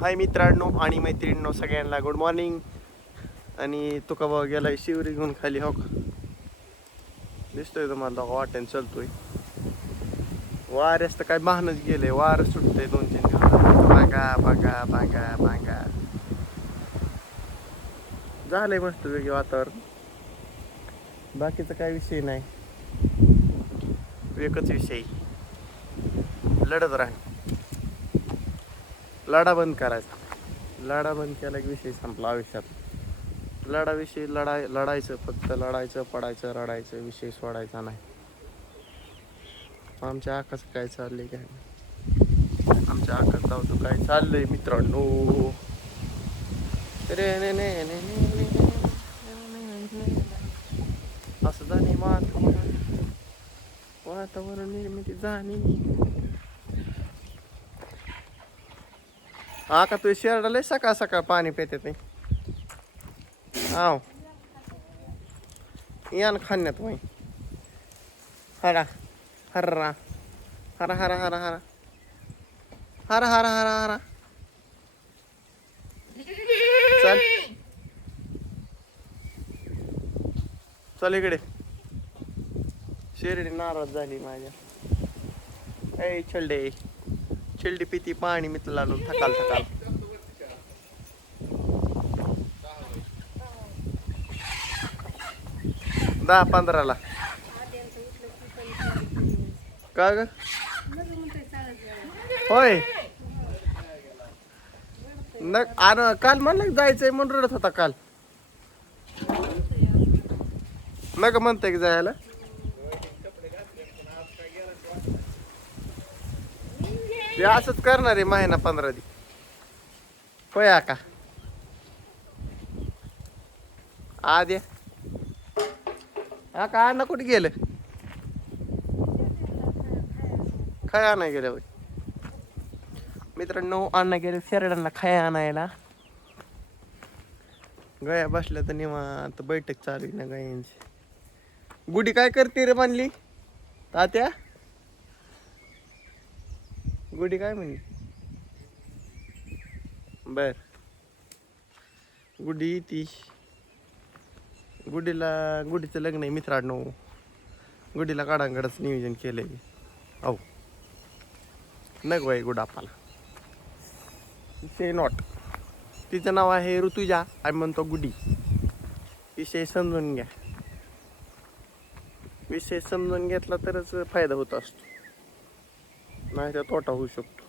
हाय मित्रांनो आणि मैत्रिणींनो सगळ्यांना गुड मॉर्निंग आणि तुका बाबा गेलाय शिवरी घेऊन खाली हो का? दिसतोय तुम्हाला वाटेन चलतोय. वाऱ्यास तर काय महानच गेले वार सुटतंय दोन तीन दिवस बांगा बांगा बांगा बांगा. झालंय मस्त वेगळे वातावरण. बाकीचा काय विषय नाही. एकच विषय. लढत राहील लढा बंद करायचा. लढा बंद केला की विषय संपला आयुष्यात. लढाविषयी लढाय लढायचं फक्त लढायचं पडायचं रडायचं विषय सोडायचा नाही. आमच्या आकाश काय चाललंय काय आमच्या आकाश जाऊ काय चाललंय मित्रांनो. असं जाणे वातावरण वातावरण निर्मिती जाणे हा का शेरडा लय सकाळ सकाळ पाणी पिते ते. आव. यान खाण्यात वय. हरा. हर्रा. हरा हरा हरा हरा. हरा हरा हरा हरा. चल. चल इकडे. शिर्डी नाराज झाली माझ्या. ऐ छल्डे चिल्डी पिती पाणी मितला थकाल थकाल. दहा पंधराला. का ग? होय. न अरे काल म्हणलं जायचंय म्हणून रडत होता काल. नका म्हणताय की जायला? ते असंच करणार आहे महिना पंधरा दिवस. होय का आद्या. हा का अण्णा कुठे गेलं? काय आणाय गेलं होय. मित्रांनो अण्णा गेले शेरडांना खाय आणायला. गया बसल्या तर निवांत बैठक चालू आहे ना गायांची. गुडी काय करते रे मानली? तात्या? गुडी काय म्हणली बर. गुडी ती. गुडीला गुडीचं लग्न आहे मित्रांनो. गुडीला काढांकडच नियोजन केलंय औ. नग बाई गुडापाला ते नॉट तिचं नाव आहे ऋतुजा. आम्ही म्हणतो गुडी विषय समजून घ्या. विषय समजून घेतला तरच फायदा होत असतो. नाही तर तोटा होऊ शकतो.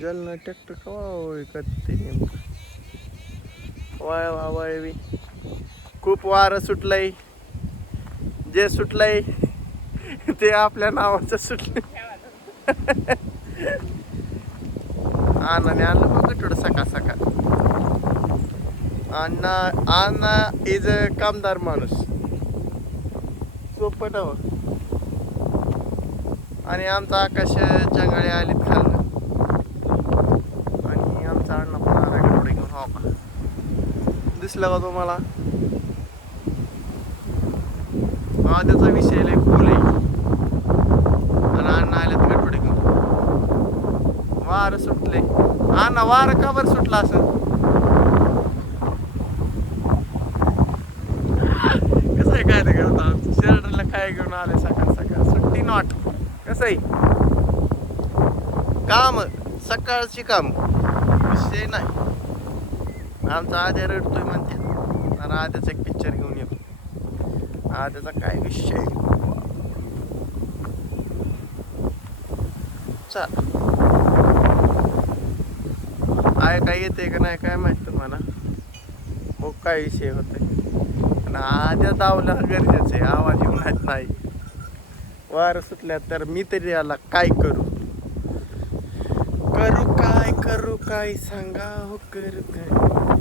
जलना ट्रॅक्टर कवा करते वाय वा वाय बी. खूप वारं सुटलंय. जे सुटलंय ते आपल्या नावाचं सुटलं आणि आणलं बघ थोडं सकाळ सकाळ. अण्णा अण्णा इज अ कामदार माणूस. सोपं नव आणि आमचा आकाश जंगाळे आलेत खाल्लं आणि आमचा अण्णा पण आला थोडे घेऊन हो का दिसलं का तुम्हाला? हा त्याचा विषय लय खोल आहे. आणि अण्णा आल्यात गडबडे घेऊन? वार सुटले अण्णा वार का बरं सुटला असं? कसं काय ते करता आमचं शर्टला काय घेऊन आले सकाळ सकाळ? सुट्टी नॉट कसं आहे? काम सकाळची काम. विषय नाही. आमचा आद्या रडतोय म्हणते. आणि आद्याचा एक पिक्चर घेऊन येतो आद्याचा काय विषय चल. आय काय येते का नाही काय माहीत तुम्हाला? हो काय विषय होते आणि आद्या दावलं गरजेचं आहे आवाज येऊन येत नाही. वारं सुटल्या तर मी तरी याला काय करू? करू काय करू काय सांगा हो करू काय?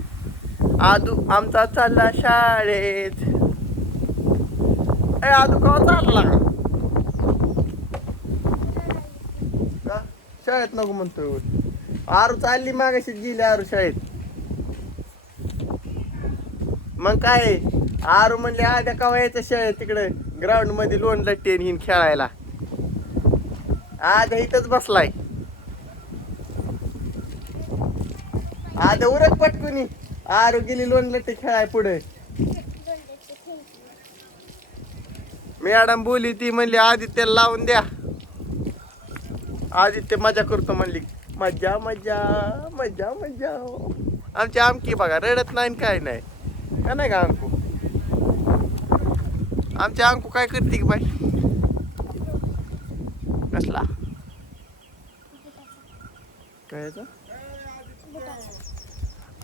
आदू आमचा चालला शाळेत. ए आदू का चालला? का? शाळेत नको म्हणतो आरू चालली मागाशी गेली आरू शाळेत. मग काय? आरू म्हणले आद्या कवा यायचं शाळेत तिकडे ग्राउंडमध्ये लोन लट्टी हिन खेळायला. आद्या इथंच बसलाय. आद्या उरक पटकुनी. आरू गेली लोन लट्टे खेळाय पुढे. मॅडम बोली ती म्हणली आदित्यला लावून द्या. आदित्य मजा करतो म्हणली मज्जा मजा मजा मजा आमची आमकी बघा रडत नाही काय नाही. का नाही का अंकू? आमची अंकू काय करते की बाई? कसला? काय?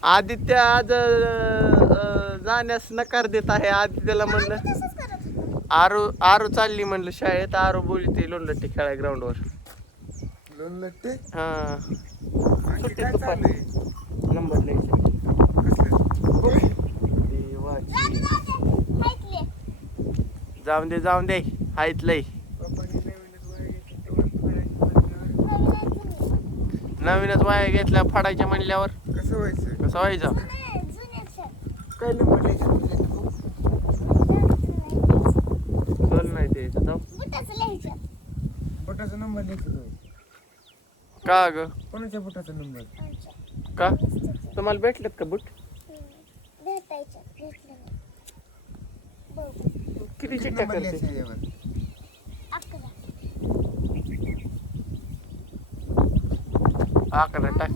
आदित्य आज जाण्यास नकार देत आहे. आदित्यला म्हणलं आरू आरू चालली म्हणलं शाळेत. आरू बोलली ते लोणलट्टी खेळाय ग्राउंडवर लोन लट्टे हा. सुट्टी नंबर लिहायचे कसलं देवाची जाऊन दे जाऊन दे. हायत लय. पप्पानी नवीनच वय घेतल्या फाडायच्या म्हणल्यावर. कसं व्हायचं? कसं व्हायचं? काय नंबर चल नाही ते जाऊ. बोटाचा नंबर लिहायचा का ग? कोणाच्या बोटाचा नंबर? का? तुम्हाला भेटलेत का बुट? किती चिट्ट्या करते? आकडा टाक.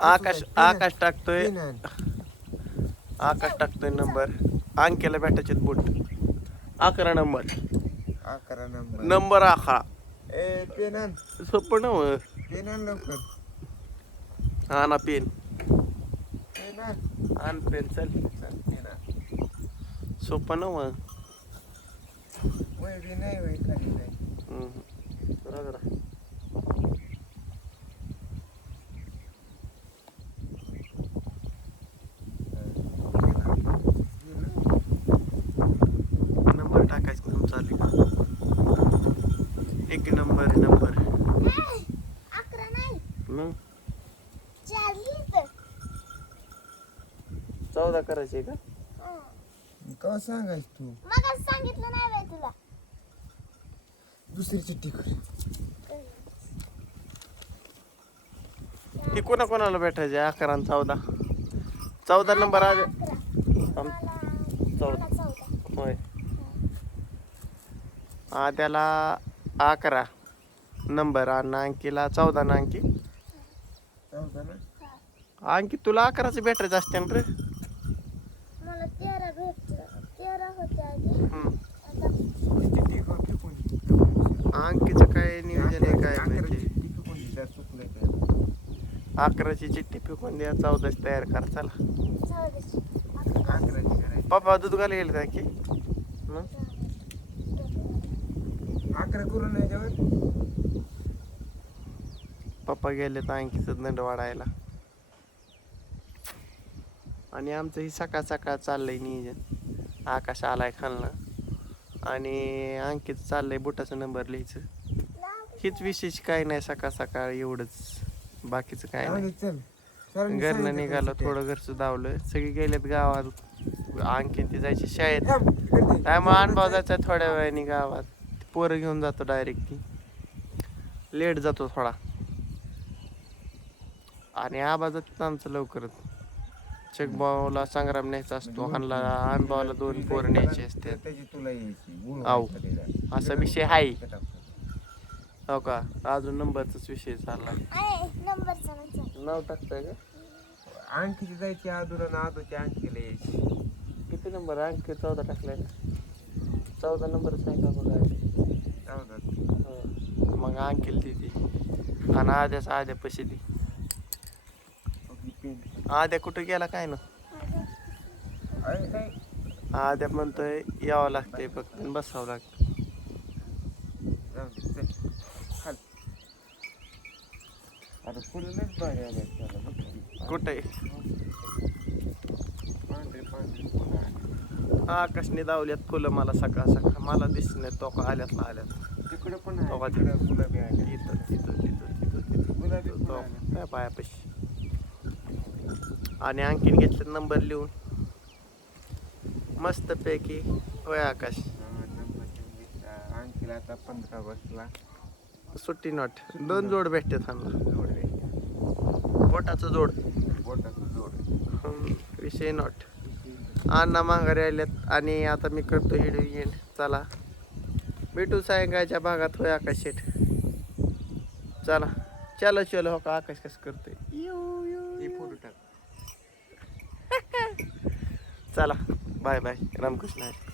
आकाश आकाश टाकतोय. आकाश टाकतोय नंबर. अंकेला भेटायचे बूट अकरा नंबर. अकरा नंबर. नंबर अकरा. ए पेन सोपं पेन लवकर. हा ना पेन. आण पेन चल सोपं वय बी नाही वय खाली नाही जरा जरा. नंबर टाकायचं. एक नंबर नंबर. मग? चौदा करायचे का? कवा सांगायच तू? मग सांगितलं नाही बाई तुला. दुसरी चिठ्ठी कर. ती कोणा कोणाला भेटायचे अकरा आणि चौदा. चौदा नंबर आज चौदा. मला चौदा. होय. आद्याला अकरा नंबर आणि अंकीला चौदा ना अंकी? चौदा ना? अंकी तुला अकराचं भेटायचं असते ना रे मला तेरा भेटलं तेरा होते आधी हम्म. आता चिठ्ठी कर फेकून अंकीचं काय नियोजन आहे काय अकराची माहिती चिठ्ठी फेकून अकराची चिठ्ठी द्या चौदाची तयार कर चला. पप्पा दूध घाला गेले का की? अकरा करून पप्पा गेले तर अंकीचं दंड वाढायला. आणि आमचं ही सकाळ सकाळ चाललंय नियोजन. आकाश आलाय खालनं. आणि अंकित चाललंय बुटाचा नंबर लिहायचं. हीच विशेष काय नाही सकाळ सकाळ एवढंच. बाकीचं काय नाही. घरनं निघालं थोडं घरचं धावलं. सगळी गेलेत गावात. आणखीन ती जायची शाळेत. त्यामुळे अनुभव जायचा थोड्या वेळाने गावात. पोरं घेऊन जातो डायरेक्ट ती. लेट जातो थोडा. आणि आबा जातात आमचं लवकरच. चकबावला संग्राम न्यायचा असतो हानला अनुभवाला दोन पोरं न्यायचे असते त्याची तुला यायची आऊ. असा विषय आहे. हो का अजून नंबरचाच विषय चालला नंबरचा नाव टाकताय का आणखीची जायची आदूला ना आदूच्या आणखीला यायची किती नंबर आणखी चौदा टाकलाय ना चौदा नंबरच आहे का बघा जाऊ दे. हो. मग अंकील दिदी आणि आद्याचा आद्या पैसे दे. आद्या कुठं गेला काय ना? आद्या म्हणतोय यावं लागतंय फक्त आणि बसावं लागतं भारी आले बघ. कुठे पांढरे पांढरे फुलं आले. आकाशने दावल्यात फुलं मला सकाळ सकाळ मला नाही तो का आल्यात ना आल्यात तिकडे पण? आहे तिकडे गुलाबी आले तिथं तिथं तिथं तिथं तिथं गुलाबी फुलं तो आले. काय पायापाशी आणि आणखीन घेतलं नंबर लिहून. मस्त पैकी. होय आकाश. आणखी आता पंधरा ऑगस्टला सुट्टी नॉट दोन जोड भेटते थांबला. बोटाचं जोड. बोटाचं जोड. विषय नॉट अण्णा माघारी आल्यात आणि आता मी करतो हिडिओ एंड चला. भेटू सायंकाळच्या भागात. होय आकाश शेठ. चला. चलो चलो. हो का आकाश कसं करतोय हे फोटो टाक चला बाय बाय रामकृष्ण आहे